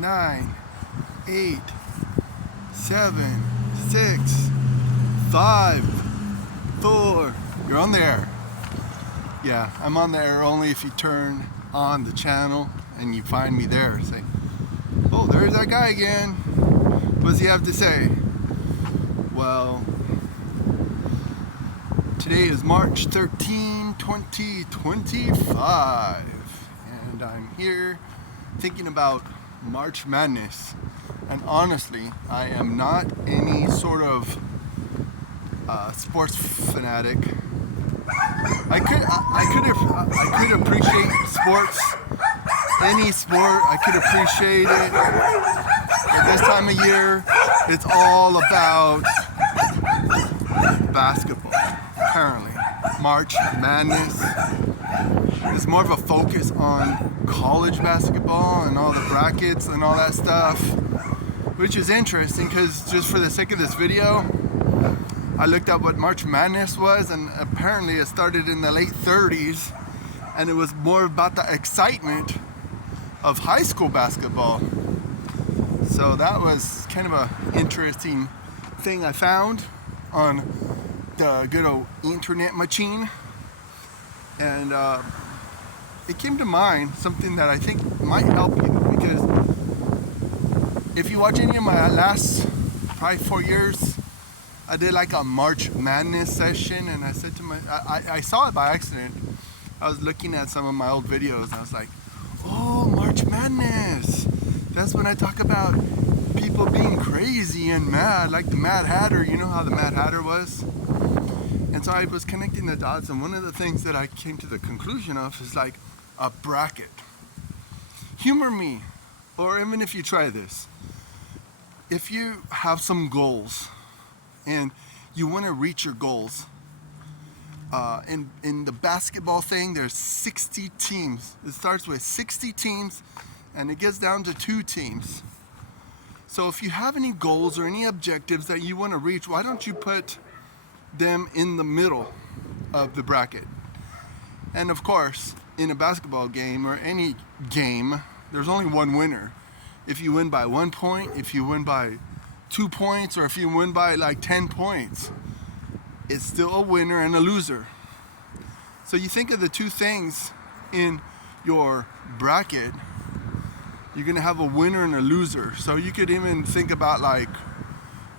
9, 8, 7, 6, 5, 4. You're on the air. Yeah, I'm on the air only if you turn on the channel and you find me there. Say, oh, there's that guy again. What does he have to say? Well, today is March 13, 2025, and I'm here thinking about March Madness. And honestly, I am not any sort of sports fanatic. I could appreciate sports, any sport. I could appreciate it. At this time of year, it's all about basketball. Apparently, March Madness is more of a focus on college basketball and all the brackets and all that stuff, which is interesting because just for the sake of this video, I looked up what March Madness was, and apparently it started in the late 30s, and it was more about the excitement of high school basketball. So that was kind of an interesting thing I found on the good old internet machine, and it came to mind something that I think might help you, because if you watch any of my last probably 4 years, I did like a March Madness session, and I said to I saw it by accident. I was looking at some of my old videos, and I was like, oh, March Madness. That's when I talk about people being crazy and mad, like the Mad Hatter. You know how the Mad Hatter was? And so I was connecting the dots, and one of the things that I came to the conclusion of is like a bracket. Humor me, or even if you try this. If you have some goals, and you want to reach your goals. In the basketball thing, there's 60 teams. It starts with 60 teams, and it gets down to 2 teams. So if you have any goals or any objectives that you want to reach, why don't you put them in the middle of the bracket? And of course, in a basketball game or any game, there's only one winner. If you win by 1 point, if you win by 2 points, or if you win by like 10 points, it's still a winner and a loser. So you think of the 2 things in your bracket, you're gonna have a winner and a loser. So you could even think about like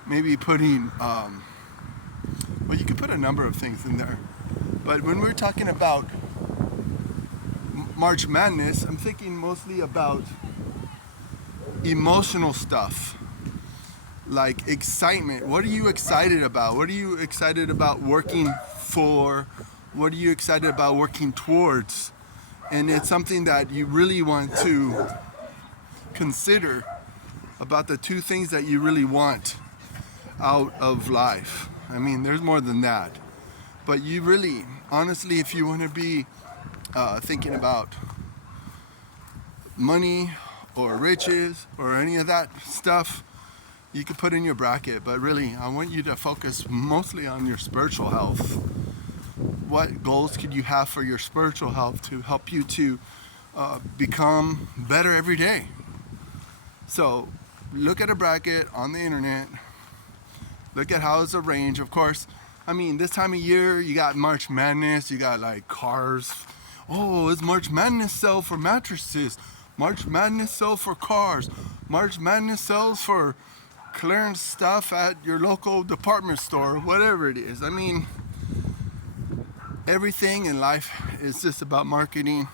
maybe putting, well, you could put a number of things in there. But when we're talking about March Madness, I'm thinking mostly about emotional stuff. Like excitement. What are you excited about? What are you excited about working for? What are you excited about working towards? And it's something that you really want to consider about the 2 things that you really want out of life. I mean, there's more than that. But you really, honestly, if you want to be thinking about money or riches or any of that stuff, you could put in your bracket. But really, I want you to focus mostly on your spiritual health. What goals could you have for your spiritual health to help you to become better every day? So look at a bracket on the internet. Look at how it's arranged. Of course, I mean, this time of year, you got March Madness, you got like cars. Oh, it's March Madness sale for mattresses. March Madness sale for cars. March Madness sales for clearance stuff at your local department store, whatever it is. I mean, everything in life is just about marketing.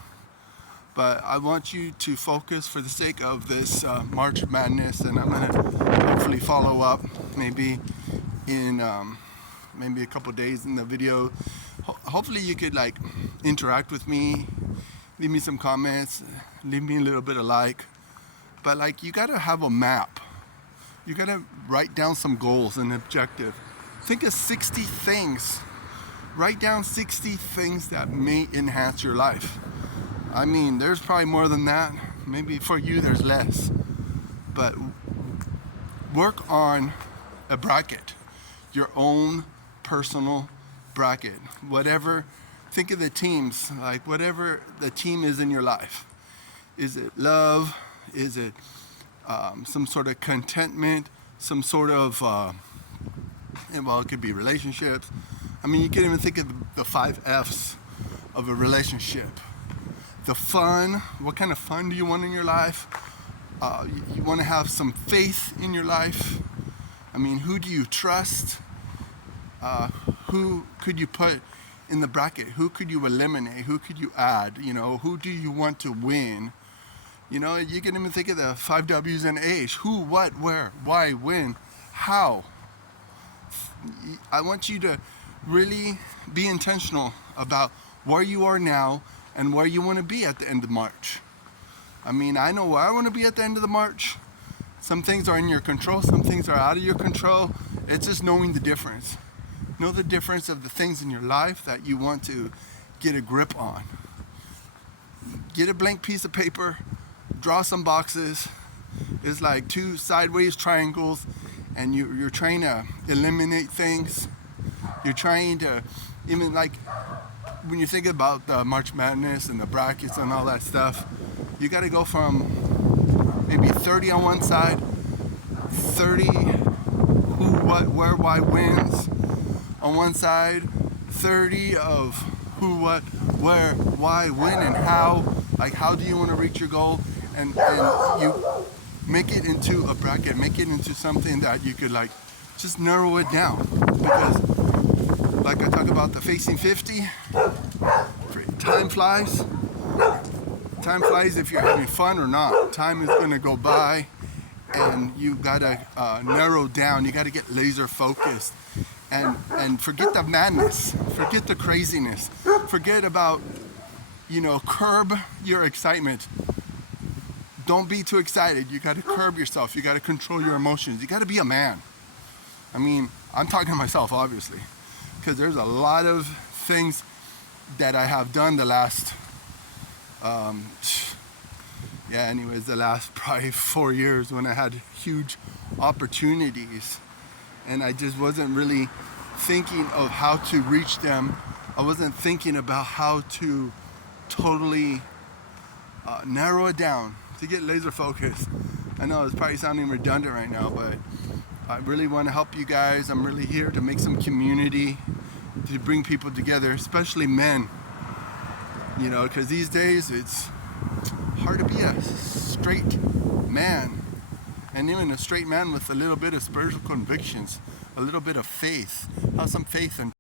But I want you to focus for the sake of this March Madness, and I'm gonna hopefully follow up maybe in maybe a couple days in the video. Hopefully you could like interact with me, leave me some comments, leave me a little bit of like. But like, you gotta have a map. You gotta write down some goals and objective. Think of 60 things. Write down 60 things that may enhance your life. I mean, there's probably more than that. Maybe for you there's less. But work on a bracket, your own personal bracket. Whatever, think of the teams, like whatever the team is in your life. Is it love? Is it some sort of contentment, some sort of, it could be relationships. I mean, you can even think of the 5 F's of a relationship. The fun, what kind of fun do you want in your life? You want to have some faith in your life. I mean, who do you trust? Who could you put in the bracket? Who could you eliminate? Who could you add? Who do you want to win? You can even think of the 5 W's and A's. Who, what, where, why, when, how. I want you to really be intentional about where you are now and where you want to be at the end of March. I mean, I know where I want to be at the end of the March. Some things are in your control, some things are out of your control. It's just knowing the difference. Know the difference of the things in your life that you want to get a grip on. Get a blank piece of paper, draw some boxes. It's like 2 sideways triangles, and you're trying to eliminate things. You're trying to, even like when you think about the March Madness and the brackets and all that stuff, you got to go from maybe 30 on one side, 30 who, what, where, why wins on one side, 30 of who, what, where, why, when, and how. Like, how do you want to reach your goal? And you make it into a bracket, make it into something that you could like just narrow it down. Because like I talk about the facing 50, time flies. Time flies if you're having fun or not. Time is going to go by, and you gotta narrow down. You gotta get laser focused, and forget the madness, forget the craziness, forget about curb your excitement. Don't be too excited. You gotta curb yourself. You gotta control your emotions. You gotta be a man. I mean, I'm talking to myself, obviously, because there's a lot of things that I have done the last the last probably 4 years, when I had huge opportunities and I just wasn't really thinking of how to reach them. I wasn't thinking about how to totally narrow it down, to get laser focused. I know it's probably sounding redundant right now, but I really want to help you guys. I'm really here to make some community, to bring people together, especially men. Because these days it's hard to be a straight man, and even a straight man with a little bit of spiritual convictions, a little bit of faith. Have some faith and